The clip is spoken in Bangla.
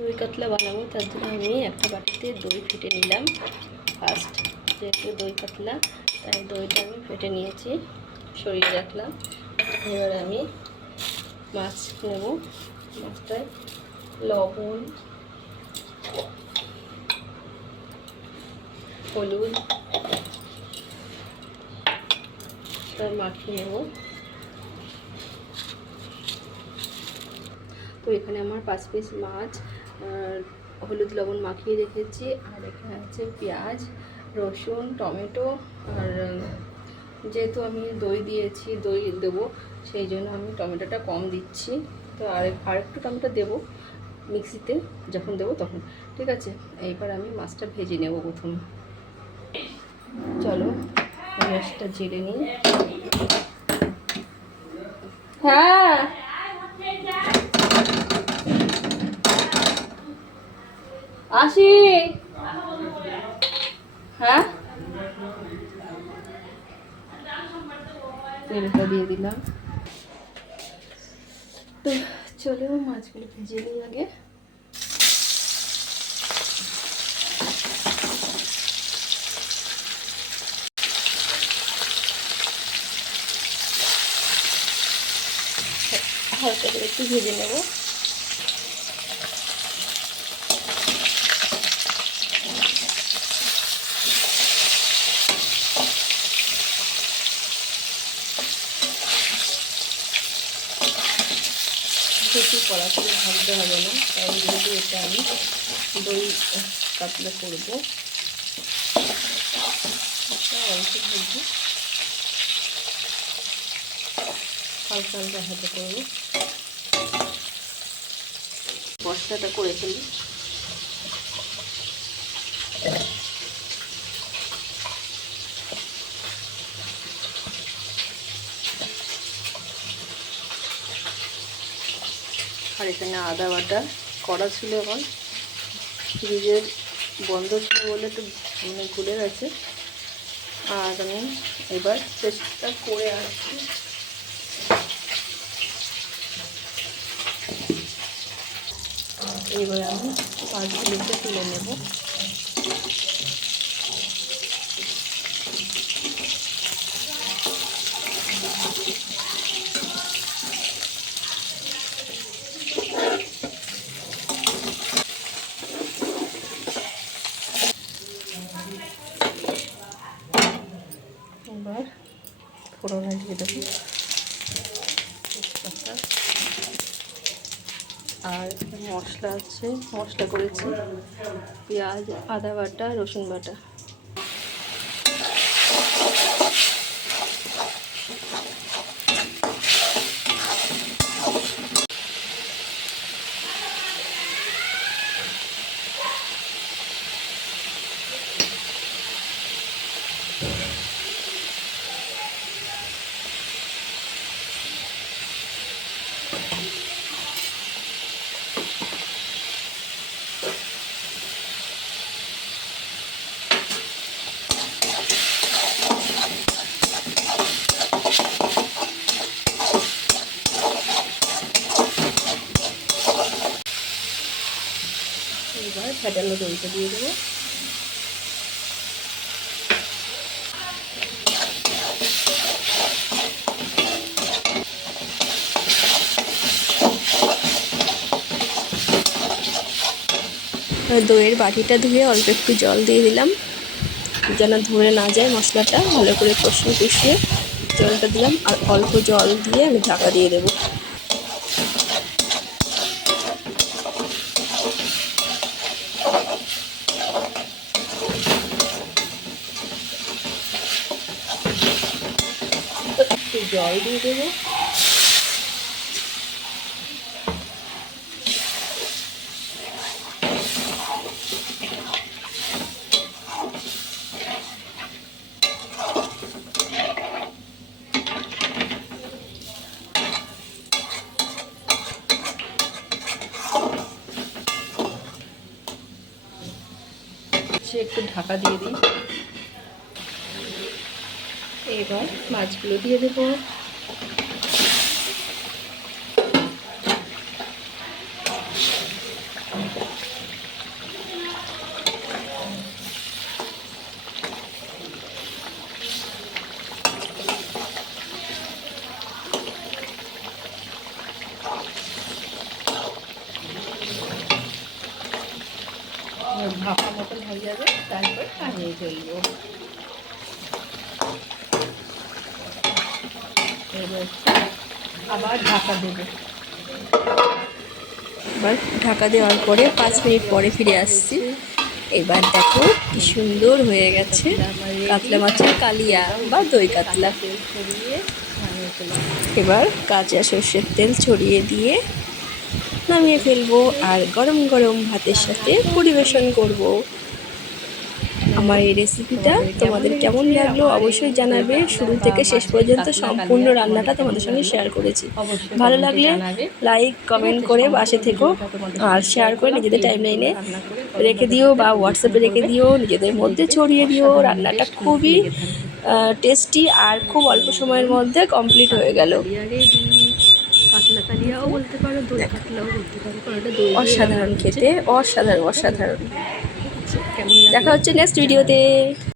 দই কাতলা বানাবো, তার জন্য আমি একটা বাটিতে দই ফেটে নিলাম। ফার্স্ট যেহেতু দই কাতলা, তাই দইটা আমি ফেটে নিয়েছি, সরিয়ে রাখলাম। এবার আমি মাছ নেব। মাছটায় লবণ, হলুদ সব মাখিয়ে নেব। তো এখানে আমার 5 পিস মাছ হলুদ লবণ মাখিয়ে রেখেছি। আর এখানে আছে পেঁয়াজ, রসুন, টমেটো। আর যেহেতু আমি দই দিয়েছি, দই দেবো, সেই জন্য আমি টমেটোটা কম দিচ্ছি। তো আরেকটু টমেটো দেবো মিক্সিতে যখন দেবো তখন। ঠিক আছে, এইবার আমি মাছটা ভেজে নেব। প্রথমে চলো মাছটা জেলে নিই। হ্যাঁ আসি। হ্যাঁ, তেলটা দিয়ে দিলাম। তো চলো মাছগুলো ভেজে নিই আগে। হালকা করে একটু ভেজে নেব। বেশি কড়া করে ভাজতে হবে না, কারণ যেহেতু এটা আমি দই কাতলা করবো। অল্প ভেজে হালকা হালকা ভাজা করবো। মশলাটা করে ফেলি। আর এখানে আদা বাটা করা ছিল, এখন ফ্রিজের বন্ধ ছিল বলে একটু ভুলে গেছে। আর আমি এবার চেষ্টা করে আসছি। এবার আমি মাছগুলোকে তুলে নেব। এবার ফোড়নে দিয়ে দেবো তেজপাতা। আর মশলা আছে, মশলা করেছি পেঁয়াজ, আদা বাটা, রসুন বাটা। এবার ফেটানো দইটা দিয়ে দেবো। দইয়ের বাটিটা ধুয়ে অল্প একটু জল দিয়ে দিলাম, যেন ধরে না যায় মশলাটা। ভালো করে কষিয়ে জলটা দিলাম। আর অল্প জল দিয়ে আমি ঢাকা দিয়ে দেবো। একটু জল দিয়ে দেবো। একটু ঢাকা দিয়ে দিই। এবার মাছগুলো দিয়ে দেবো। যাবে, তারপর নামিয়ে ফেলবো। এবার আবার ঢাকা দেবো। এবার ঢাকা দেওয়ার পরে 5 মিনিট পরে ফিরে আসছি। এবার দেখো কি সুন্দর হয়ে গেছে কাতলা মাছের কালিয়া বা দই কাতলা। তেল ছড়িয়ে নামিয়ে ফেলবো। এবার কাঁচা সর্ষের তেল ছড়িয়ে দিয়ে নামিয়ে ফেলবো আর গরম গরম ভাতের সাথে পরিবেশন করব। আমার এই রেসিপিটা তোমাদের কেমন লাগলো অবশ্যই জানাবে। শুরু থেকে শেষ পর্যন্ত সম্পূর্ণ রান্নাটা তোমাদের সঙ্গে শেয়ার করেছি। ভালো লাগলে লাইক কমেন্ট করে পাশে থেকো আর শেয়ার করে নিজেদের টাইমলাইনে রেখে দিও বা হোয়াটসঅ্যাপে রেখে দিও, নিজেদের মধ্যে ছড়িয়ে দিও। রান্নাটা খুবই টেস্টি আর খুব অল্প সময়ের মধ্যে কমপ্লিট হয়ে গেল। কাতলা কালিয়াও বলতে পারো, দই কাতলাও বলতে পারো, কারণ এটা দই অসাধারণ খেতে, অসাধারণ অসাধারণ। কেমন দেখা হচ্ছে নেক্সট ভিডিওতে।